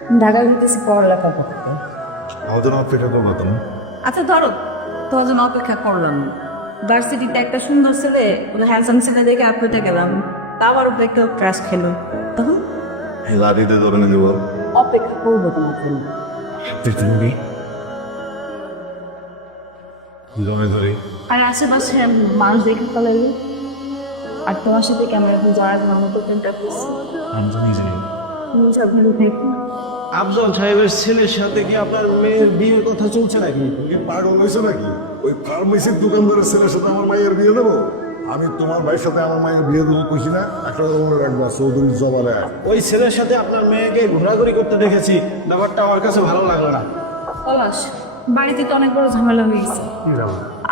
ঢাকা গেছি পড়ালেখা করতে। আমাদের অপেক্ষা করবো তো না। আচ্ছা ধরো, তোমার জন্য অপেক্ষা করলাম। ভার্সিটিতে একটা সুন্দর ছেলে, হ্যান্ডসাম ছেলে দেখে আপলোতে গেলাম, তা আমার উপরে একটা ক্রাশ খেলো, তখন এই লাঠিতে ধরে না দেবো। অপেক্ষা করবো তোমার জন্য। পৃথিবী জমে ধরি। আর আশেপাশে মানুষ দেখে ফেলাইলো, আর তোমার সাথে ক্যামেরা জড়া দেওয়ার মতো প্রেমটা করছি। আমি তো নিজে তুমি সব ভালো থাকো। আফজল সাহেবের ছেলের সাথে কি আপনার মেয়ের বিয়ের কথা চলছে নাকি? তুমি পাগল হয়েছো নাকি? ওই ফার্মেসির দোকানদারের ছেলের সাথে আমার মায়ের বিয়ে দেবো? আমি তোমার ভাইয়ের সাথে আমার মায়ের বিয়ে দেবো কইছি না? একটা কথা মনে রাখবা, চৌধুরী জবালে ওই ছেলের সাথে আপনার মেয়েকে ঘোরাঘুরি করতে দেখেছি, ব্যাপারটা আমার কাছে ভালো লাগলো না। পলাশ, বাড়িতে তো অনেক বড় ঝামেলা হয়ে গেছে।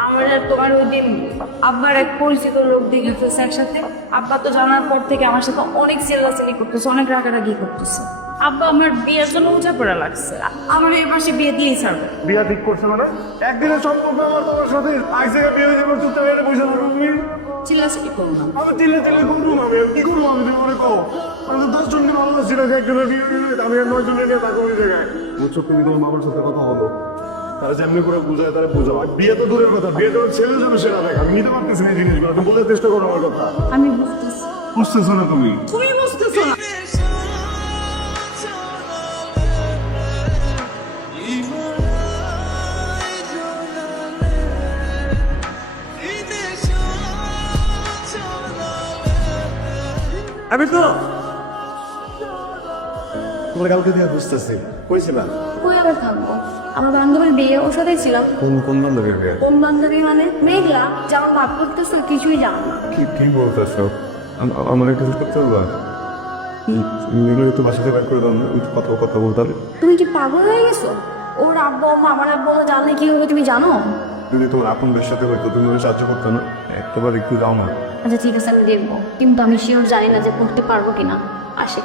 আমার আর তোমার ওই দিন আব্বার এক পরিচিত লোক দেখে ফেলছে একসাথে। আব্বা তো জানার পর থেকে আমার সাথে অনেক চিল্লাচিল্লি করতেছে, অনেক রাগারাগি করতেছে। আব্বা আমার বিয়ের জন্য উঁচা পড়া লাগছে, আমার এর পাশে বিয়ে দিয়েই ছাড়বে। বিয়া ঠিক করছে মানে? একদিনের সম্পর্ক আমার তোমার সাথে, আজ থেকে বিয়ে দেবো চুপচাপ এনে বসে থাকো তুমি। চিল্লাচিল্লি করবো না। আমি চিল্লে চিল্লে করবো না, আমি কি করবো? আমি তুমি মনে কো আমি তো 10 জনকে ভালোবাসি না, একজনের বিয়ে দিলে আমি আর 9 জনের নিয়ে থাকবো ওই জায়গায়। বুঝছো, তুমি তোমার মামার সাথে কথা বলো, তারা যেমনি করে বুঝায় তারা বুঝাও। আর বিয়ে তো দূরের কথা, বিয়ে তো ছেলে যাবে সেটা দেখ। আমি নিতে পারতেছি না এই জিনিসগুলো, তুমি বলার চেষ্টা করো আমার কথা। আমি বুঝতেছি, বুঝতেছো না তুমি? তুমি বুঝতেছো না। আমি তো তোমার কালকে দিয়ে বুঝতেছি কইছিলাম। কই আবার থাকবো? আমার বান্ধবীর বিয়ে, ওর সাথেই ছিলাম। কোন বান্ধবীর বিয়ে? কোন বান্ধবী মানে? মেঘলা, যেমন ভাব করতেছো কিছুই জানো না। কি বলতেছো? আমার একটা হেল্প করতে পারবা? এগুলো তো বাসাতে ব্যাক করে দাও না, আমি তো কথা বলতাম। তুমি কি পাগল হয়ে গেছো? ওর আব্বু আম্মা, আমার আব্বু আম্মা জানলে কি হবে তুমি জানো? যদি তোমার আপনদের সাথে হইতো তুমি ওকে সাহায্য করতে না, একবার একটু যাও না। আচ্ছা ঠিক আছে, আমি দেখবো, কিন্তু আমি শিওর জানি না যে করতে পারবো কিনা। আসে।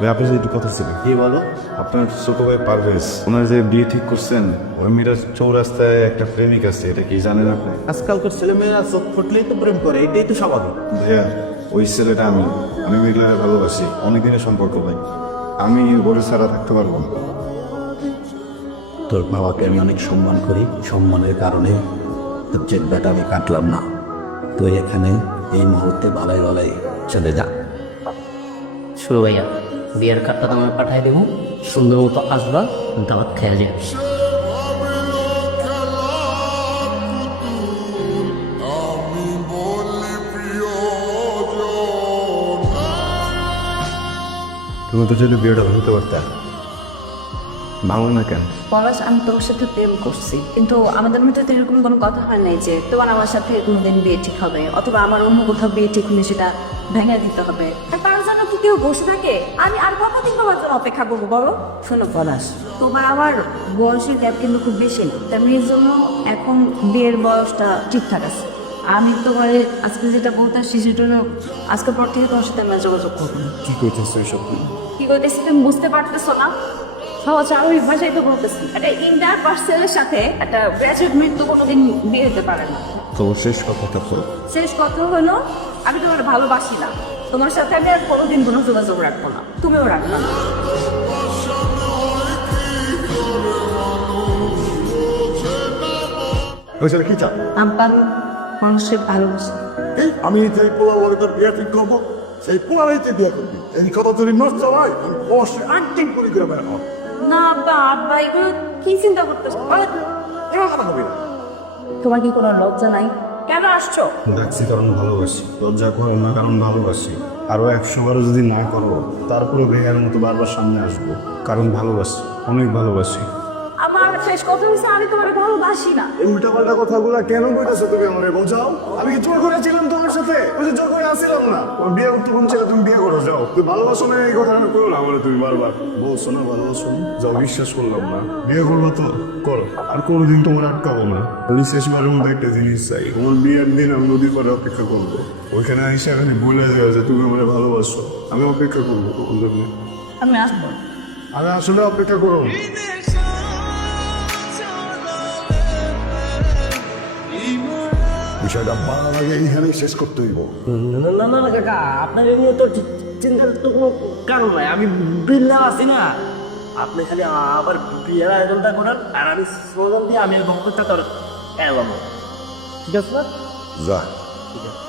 ভাই আপনার সাথে একটু কথা ছিল। কি বলো? আপনার ছোট ভাই পারভেজ, ওনার যে বিয়ে ঠিক করছেন, ওই মেয়েটার চৌরাস্তায় একটা প্রেমিক আছে, এটা কি জানেন আপনি? আজকালকার ছেলেমেয়েরা চোখ ফুটলেই তো প্রেম করে, এটাই তো স্বাভাবিক। ভাইয়া, ওই ছেলেটা আমি মেঘলারে ভালোবাসি, অনেকদিনের সম্পর্ক ভাই। আমি ওরে ছাড়া থাকতে পারবো না। তোর বাবাকে আমি অনেক সম্মান করি, সম্মানের কারণে তোর জেদটা আমি কাটলাম না। তুই এখানে এই মুহূর্তে ভালাই ভালাই চলে যা। শুরু ভাইয়া, বিয়ের কার্ডটা তোমায় পাঠিয়ে দেবো, সুন্দর মতো আসবা, দাওয়াত খেয়ে যাবে। তুমি তো যদি বিয়েটা ভাঙতে পারতে, ভাঙলো না কেন? পলাশ, আমি তোর সাথে প্রেম করছি, কিন্তু আমাদের মধ্যে তো এরকম কোনো কথা হয় নাই যে তোমার আমার সাথে কোনোদিন বিয়ে ঠিক হবে, অথবা আমার অন্য কোথাও বিয়ে ঠিক হলে সেটা ভেঙে দিতে হবে। আর তার জন্য কি কেউ বসে থাকে? আমি আর কতদিন তোমার জন্য অপেক্ষা করবো বলো? শোনো পলাশ, তোমার আমার বয়সের গ্যাপ কিন্তু খুব বেশি না, তেমনি এর জন্য এখন বিয়ের বয়সটা ঠিকঠাক আছে। আমি তোমার আজকে যেটা বলতে আসছি সেটা হলো, আজকের পর থেকে তোমার সাথে আমরা যোগাযোগ করবো না। কি করতেছো এসব? কি করতেছি তুমি বুঝতে পারতেছো না? সহজ স্বাভাবিক ভাষায় তো বলতেছি, একটা ইন্টার পার্সেলের সাথে একটা গ্র্যাজুয়েট মেট তো কোনোদিন বিয়ে হতে পারে না। তো শেষ কথাটা করো। শেষ কথা হলো, আমি তোমার ভালোবাসি না, তোমার সাথে আমি আর কোনোদিন কোনো যোগাযোগ রাখবো না, তুমিও রাখবে না। ওই ছেলে কি চাপ? আমি মানুষের ভালোবাসি। আমি যে পোলা বলে তোর বিয়ে ঠিক করবো, সেই পোলারাইতে বিয়ে করবি। এই কথা যদি নষ্ট হয়, আমি অবশ্যই একদিন করে গ্রামে রাখবো। না আব্বা, আব্বা এগুলো কি চিন্তা করতেছো? এবার কথা হবে না। তোমার কি কোনো লজ্জা নাই? কেন আসছো? ডাকছি কারণ ভালোবাসি, লজ্জা করো না কারণ ভালোবাসি। আরো 100 বারও যদি না করো, তারপরে ভেঙার মতো বারবার সামনে আসবো, কারণ ভালোবাসি, অনেক ভালোবাসি। আমার শেষ কথা হচ্ছে, আমি তোমার ভালোবাসি না। এই উল্টাপাল্টা কথাগুলো কেন বলতেছো তুমি আমারে? বোঝাও। আমি কি জোর করেছিলাম তোমার সাথে? ওই যে জোর করে আসছিলাম না। ওর বিয়ে উত্তর কোন ছিল, তুমি বিয়ে করো যাও। তুমি ভালোবাসো না এই কথা করো না আমারে, তুমি বারবার বলছো না ভালোবাসো না। যাও, বিশ্বাস করলাম না। বিয়ে করবো তো করো, আর কোনোদিন তোমার আটকাবো না। আমি শেষবারের মধ্যে একটা জিনিস চাই, তোমার বিয়ের দিন আমি নদীর পাড়ে অপেক্ষা করবো। ওইখানে এসে আমি বলে যাও যে তুমি আমারে ভালোবাসো, আমি অপেক্ষা করবো তোমার জন্য। আমি আসবো, আমি আসলে অপেক্ষা করুন। বিষয়টা বাড়ার আগে এইখানেই শেষ করতে হইব। না না না না কাকা, আপনার এই নিয়ে তো চিন্তার তো কোনো কারণ নাই। আমি বিল্লা আছি না, আপনি খালি আবার বিয়ের আয়োজনটা করেন আর আমি স্লোগান দিয়ে আমি বক্তব্যটা তোর এলাম, ঠিক আছে না? যা। ঠিক আছে।